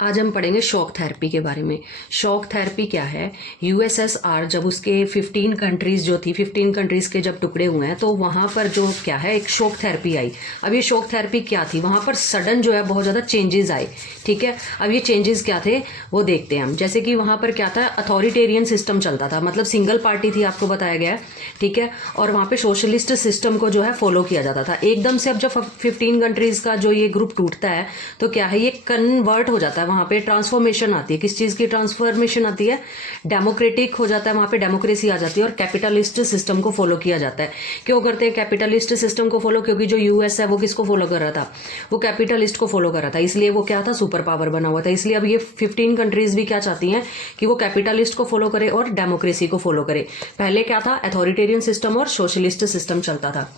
आज हम पढ़ेंगे शॉक थेरेपी के बारे में। शॉक थेरेपी क्या है? यूएसएसआर जब उसके 15 कंट्रीज जो थी, 15 कंट्रीज के जब टुकड़े हुए हैं तो वहाँ पर जो क्या है एक शॉक थेरेपी आई। अब ये शॉक थेरेपी क्या थी? वहाँ पर सडन जो है बहुत ज़्यादा चेंजेस आए। ठीक है, अब ये चेंजेस क्या थे वो देखते हैं हम। जैसे कि वहाँ पर क्या था, अथॉरिटेरियन सिस्टम चलता था, मतलब सिंगल पार्टी थी, आपको बताया गया है। ठीक है, और वहाँ पे सोशलिस्ट सिस्टम को जो है फॉलो किया जाता था। एकदम से अब जब 15 कंट्रीज का जो ये ग्रुप टूटता है तो क्या है, ये कन्वर्ट हो जाता है। वहाँ पे ट्रांसफॉर्मेशन आती है। किस चीज़ की ट्रांसफॉर्मेशन आती है? डेमोक्रेटिक हो जाता है, वहाँ पे डेमोक्रेसी आ जाती है और कैपिटलिस्ट सिस्टम को फॉलो किया जाता है। क्यों करते हैं कैपिटलिस्ट सिस्टम को फॉलो? क्योंकि जो यूएस है वो किसको फॉलो कर रहा था? वो कैपिटलिस्ट को फॉलो कर रहा था, इसलिए वो क्या था, सुपर पावर बना हुआ था। इसलिए अब ये 15 कंट्रीज भी क्या चाहती हैं कि वो कैपिटलिस्ट को फॉलो करे और डेमोक्रेसी को फॉलो करे। पहले क्या था, अथॉरिटेरियन सिस्टम और सोशलिस्ट सिस्टम चलता था।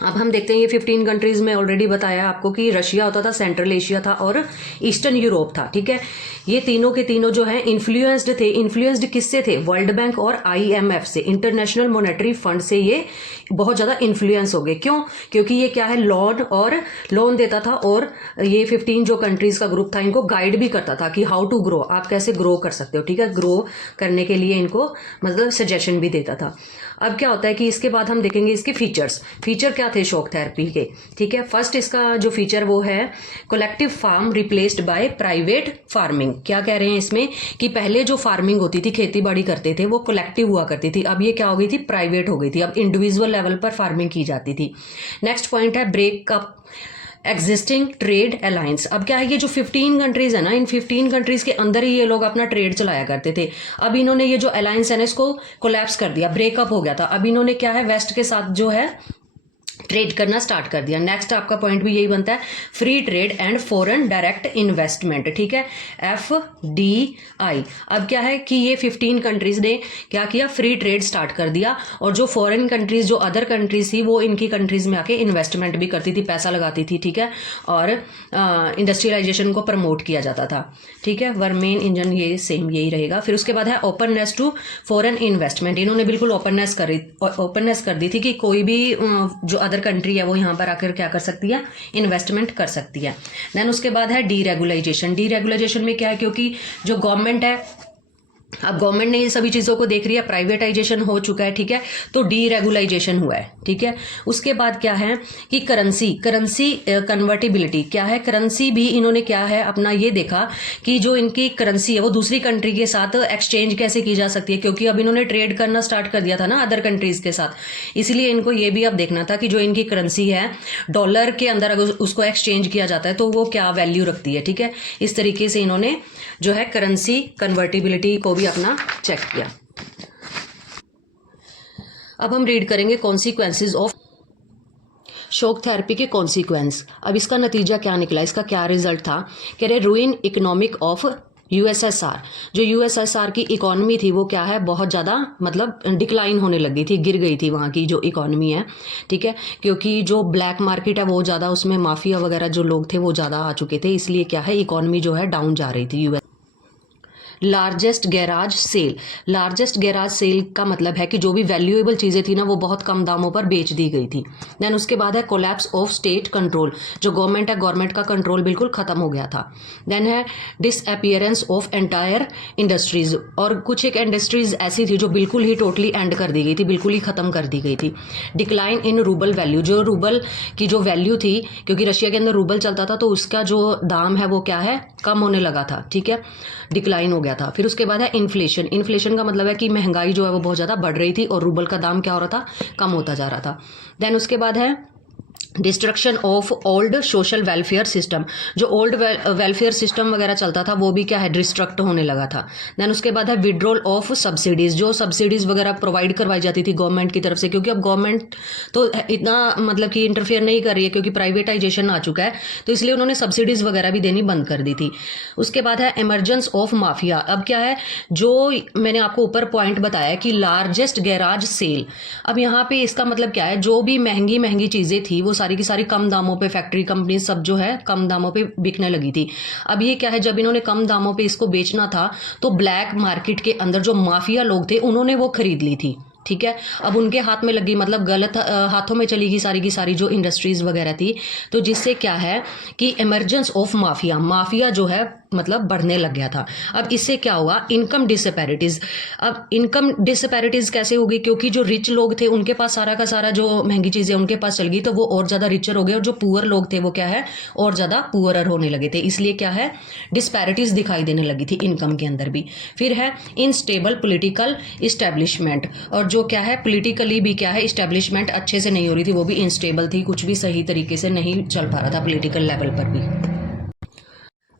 अब हम देखते हैं ये 15 कंट्रीज में ऑलरेडी बताया आपको कि रशिया होता था, सेंट्रल एशिया था और ईस्टर्न यूरोप था। ठीक है, ये तीनों के तीनों जो है इन्फ्लुएंस्ड थे। इन्फ्लुएंस्ड किससे थे? वर्ल्ड बैंक और आईएमएफ से, इंटरनेशनल मॉनेटरी फंड से ये बहुत ज़्यादा इन्फ्लुएंस हो गए। क्यों? क्योंकि ये क्या है, लोन देता था और ये 15 जो कंट्रीज का ग्रुप था इनको गाइड भी करता था कि हाउ टू ग्रो, आप कैसे ग्रो कर सकते हो। ठीक है, ग्रो करने के लिए इनको मतलब सजेशन भी देता था। अब क्या होता है कि इसके बाद हम देखेंगे इसके फीचर क्या थे शॉक थेरेपी के। ठीक है, फर्स्ट इसका जो फीचर वो है collective farm replaced by private farming. क्या कह रहे हैं इसमें कि पहले जो फार्मिंग होती थी, खेती बाड़ी करते थे, वो कलेक्टिव हुआ करती थी। अब ये क्या हो गई थी, प्राइवेट हो गई थी। अब इंडिविजुअल लेवल पर फार्मिंग की जाती थी। नेक्स्ट पॉइंट है break up existing trade alliance. अब क्या है, ये जो 15 कंट्रीज है ना, इन 15 कंट्रीज के अंदर ही ये लोग अपना ट्रेड चलाया करते थे। अब इन्होंने ये जो अलायंस है ना इसको कोलैप्स कर दिया, ब्रेकअप हो गया था। अब इन्होंने क्या है, वेस्ट के साथ जो है ट्रेड करना स्टार्ट कर दिया। नेक्स्ट आपका पॉइंट भी यही बनता है, free trade and foreign direct investment. ठीक है, FDI। अब क्या है कि ये 15 कंट्रीज ने क्या किया, फ्री ट्रेड स्टार्ट कर दिया और जो फॉरेन कंट्रीज, जो अदर कंट्रीज थी, वो इनकी कंट्रीज में आके इन्वेस्टमेंट भी करती थी, पैसा लगाती थी। ठीक है, और इंडस्ट्रियलाइजेशन को प्रमोट किया जाता था। ठीक है, मेन इंजन ये सेम यही रहेगा। फिर उसके बाद है ओपननेस टू फॉरेन इन्वेस्टमेंट। इन्होंने बिल्कुल ओपननेस कर दी थी कि कोई भी जो अदर कंट्री है वो यहाँ पर आकर क्या कर सकती है, इन्वेस्टमेंट कर सकती है। देन उसके बाद है डीरेगुलाइजेशन। डीरेगुलाइजेशन में क्या है, क्योंकि जो गवर्नमेंट है, अब गवर्नमेंट ने ये सभी चीज़ों को देख रही है, प्राइवेटाइजेशन हो चुका है। ठीक है, तो डीरेगुलाइजेशन हुआ है। ठीक है, उसके बाद क्या है कि करेंसी कन्वर्टिबिलिटी। क्या है, करेंसी भी इन्होंने क्या है अपना ये देखा कि जो इनकी करेंसी है वो दूसरी कंट्री के साथ एक्सचेंज कैसे की जा सकती है, क्योंकि अब इन्होंने ट्रेड करना स्टार्ट कर दिया था ना अदर कंट्रीज के साथ। इसलिए इनको ये भी अब देखना था कि जो इनकी करेंसी है, डॉलर के अंदर अगर उसको एक्सचेंज किया जाता है तो वो क्या वैल्यू रखती है। ठीक है, इस तरीके से इन्होंने जो है करेंसी कन्वर्टिबिलिटी को भी अपना चेक किया। अब हम रीड करेंगे कॉन्सिक्वेंसेज ऑफ शॉक थेरेपी के कॉन्सिक्वेंस। अब इसका नतीजा क्या निकला, इसका क्या रिजल्ट था? कह रहे रूइन इकोनॉमिक ऑफ यूएसएसआर। जो यूएसएसआर की इकोनॉमी थी वो क्या है, बहुत ज़्यादा मतलब डिक्लाइन होने लगी थी, गिर गई थी वहाँ की जो इकोनॉमी है। ठीक है, क्योंकि जो ब्लैक मार्केट है वो ज़्यादा, उसमें माफिया वगैरह जो लोग थे वो ज़्यादा आ चुके थे, इसलिए क्या है इकोनॉमी जो है डाउन जा रही थी US. Largest garage sale. Largest garage sale का मतलब है कि जो भी वैल्यूएबल चीज़ें थी ना वो बहुत कम दामों पर बेच दी गई थी। देन उसके बाद है कोलैप्स ऑफ स्टेट कंट्रोल। जो गवर्नमेंट है, गवर्नमेंट का कंट्रोल बिल्कुल खत्म हो गया था। देन है डिसअपियरेंस ऑफ एंटायर इंडस्ट्रीज। और कुछ एक इंडस्ट्रीज ऐसी थी जो बिल्कुल ही टोटली एंड कर दी गई थी, बिल्कुल ही खत्म कर दी गई थी। Decline in rouble value. जो रूबल की जो वैल्यू थी, क्योंकि रशिया के अंदर रूबल चलता था तो उसका जो दाम है वो क्या है, कम होने लगा था। ठीक है, डिक्लाइन हो गया था। फिर उसके बाद है इन्फ्लेशन। इन्फ्लेशन का मतलब है कि महंगाई जो है वो बहुत ज़्यादा बढ़ रही थी और रूबल का दाम क्या हो रहा था, कम होता जा रहा था। देन उसके बाद है destruction of old social welfare system. जो ओल्ड वेलफेयर सिस्टम वगैरह चलता था वो भी क्या है, डिस्ट्रक्ट होने लगा था। देन उसके बाद है विड्रॉल ऑफ सब्सिडीज। जो सब्सिडीज वगैरह प्रोवाइड करवाई जाती थी गवर्नमेंट की तरफ से, क्योंकि अब गवर्नमेंट तो इतना मतलब कि इंटरफेयर नहीं कर रही है क्योंकि प्राइवेटाइजेशन आ चुका है, तो इसलिए उन्होंने सब्सिडीज वगैरह भी देनी बंद कर दी थी। उसके बाद है इमरजेंस ऑफ माफिया। अब क्या है, जो मैंने आपको ऊपर पॉइंट बताया कि लार्जेस्ट गैराज सेल। अब यहाँ पे इसका मतलब क्या है, जो भी महंगी महंगी चीज़ें थी वो सारी की सारी कम दामों पे, फैक्ट्री कंपनी सब जो है कम दामों पे बिकने लगी थी। अब ये क्या है, जब इन्होंने कम दामों पे इसको बेचना था तो ब्लैक मार्केट के अंदर जो माफिया लोग थे उन्होंने वो खरीद ली थी। ठीक है, अब उनके हाथ में लगी, मतलब गलत हाथों में चली गई सारी की सारी जो इंडस्ट्रीज वगैरह थी, तो जिससे क्या है कि इमरजेंस ऑफ माफिया जो है मतलब बढ़ने लग गया था। अब इससे क्या हुआ, इनकम डिसपैरिटीज़। अब इनकम डिसपैरिटीज़ कैसे होगी, क्योंकि जो रिच लोग थे उनके पास सारा का सारा जो महंगी चीज़ें उनके पास चल गई, तो वो और ज़्यादा रिचर हो गए, और जो पुअर लोग थे वो क्या है, और ज़्यादा पुअरर होने लगे थे। इसलिए क्या है, डिस्पैरिटीज़ दिखाई देने लगी थी इनकम के अंदर भी। फिर है इनस्टेबल पॉलिटिकल इस्टेब्लिशमेंट, और जो क्या है पॉलिटिकली भी क्या है, इस्टेब्लिशमेंट अच्छे से नहीं हो रही थी, वो भी इनस्टेबल थी, कुछ भी सही तरीके से नहीं चल पा रहा था पॉलिटिकल लेवल पर भी।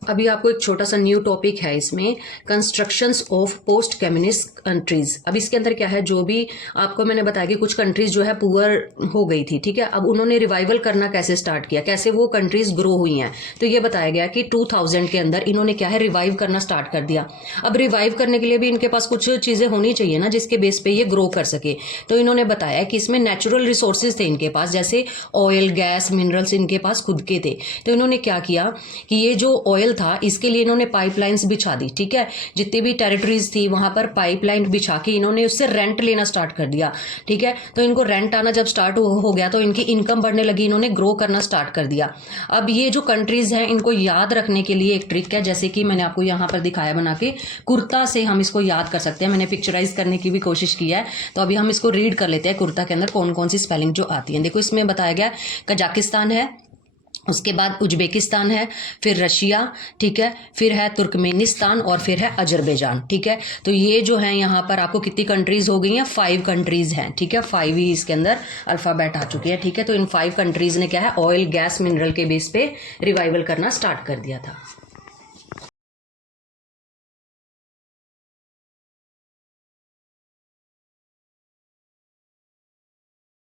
अभी आपको एक छोटा सा न्यू टॉपिक है इसमें, constructions of post communist countries. अब इसके अंदर क्या है, जो भी आपको मैंने बताया कि कुछ कंट्रीज जो है पुअर हो गई थी, ठीक है, अब उन्होंने रिवाइवल करना कैसे स्टार्ट किया, कैसे वो कंट्रीज ग्रो हुई हैं। तो ये बताया गया कि 2000 के अंदर इन्होंने क्या है, रिवाइव करना स्टार्ट कर दिया। अब रिवाइव करने के लिए भी इनके पास कुछ चीज़ें होनी चाहिए ना, जिसके बेस पे ये ग्रो कर सके। तो इन्होंने बताया कि इसमें नेचुरल रिसोर्सेज थे इनके पास, जैसे ऑयल, गैस, मिनरल्स इनके पास खुद के थे। तो इन्होंने क्या किया कि ये जो ऑयल था इसके लिए इन्होंने पाइपलाइंस बिछा दी, ठीक है, जितनी भी टेरिटरीज थी वहां पर पाइपलाइन बिछा के इन्होंने उससे रेंट लेना स्टार्ट कर दिया, ठीक है। तो इनको रेंट आना जब स्टार्ट हो गया तो इनकी इनकम बढ़ने लगी, इन्होंने ग्रो करना स्टार्ट कर दिया। अब ये जो कंट्रीज हैं इनको याद रखने के लिए एक ट्रिक है, जैसे कि मैंने आपको यहाँ पर दिखाया बना के, कुर्ता से हम इसको याद कर सकते हैं। मैंने पिक्चराइज करने की भी कोशिश की है, तो अभी हम इसको रीड कर लेते हैं कुर्ता के अंदर कौन कौन सी स्पेलिंग जो आती है। देखो इसमें बताया गया कजाकिस्तान है, उसके बाद उज्बेकिस्तान है, फिर रशिया, ठीक है, फिर है तुर्कमेनिस्तान, और फिर है अजरबैजान, ठीक है। तो ये जो है यहाँ पर आपको कितनी कंट्रीज हो गई हैं, 5 कंट्रीज हैं, ठीक है, 5 ही इसके अंदर अल्फ़ाबेट आ चुकी है, ठीक है। तो इन 5 कंट्रीज ने क्या है, ऑयल, गैस, मिनरल के बेस पे रिवाइवल करना स्टार्ट कर दिया था।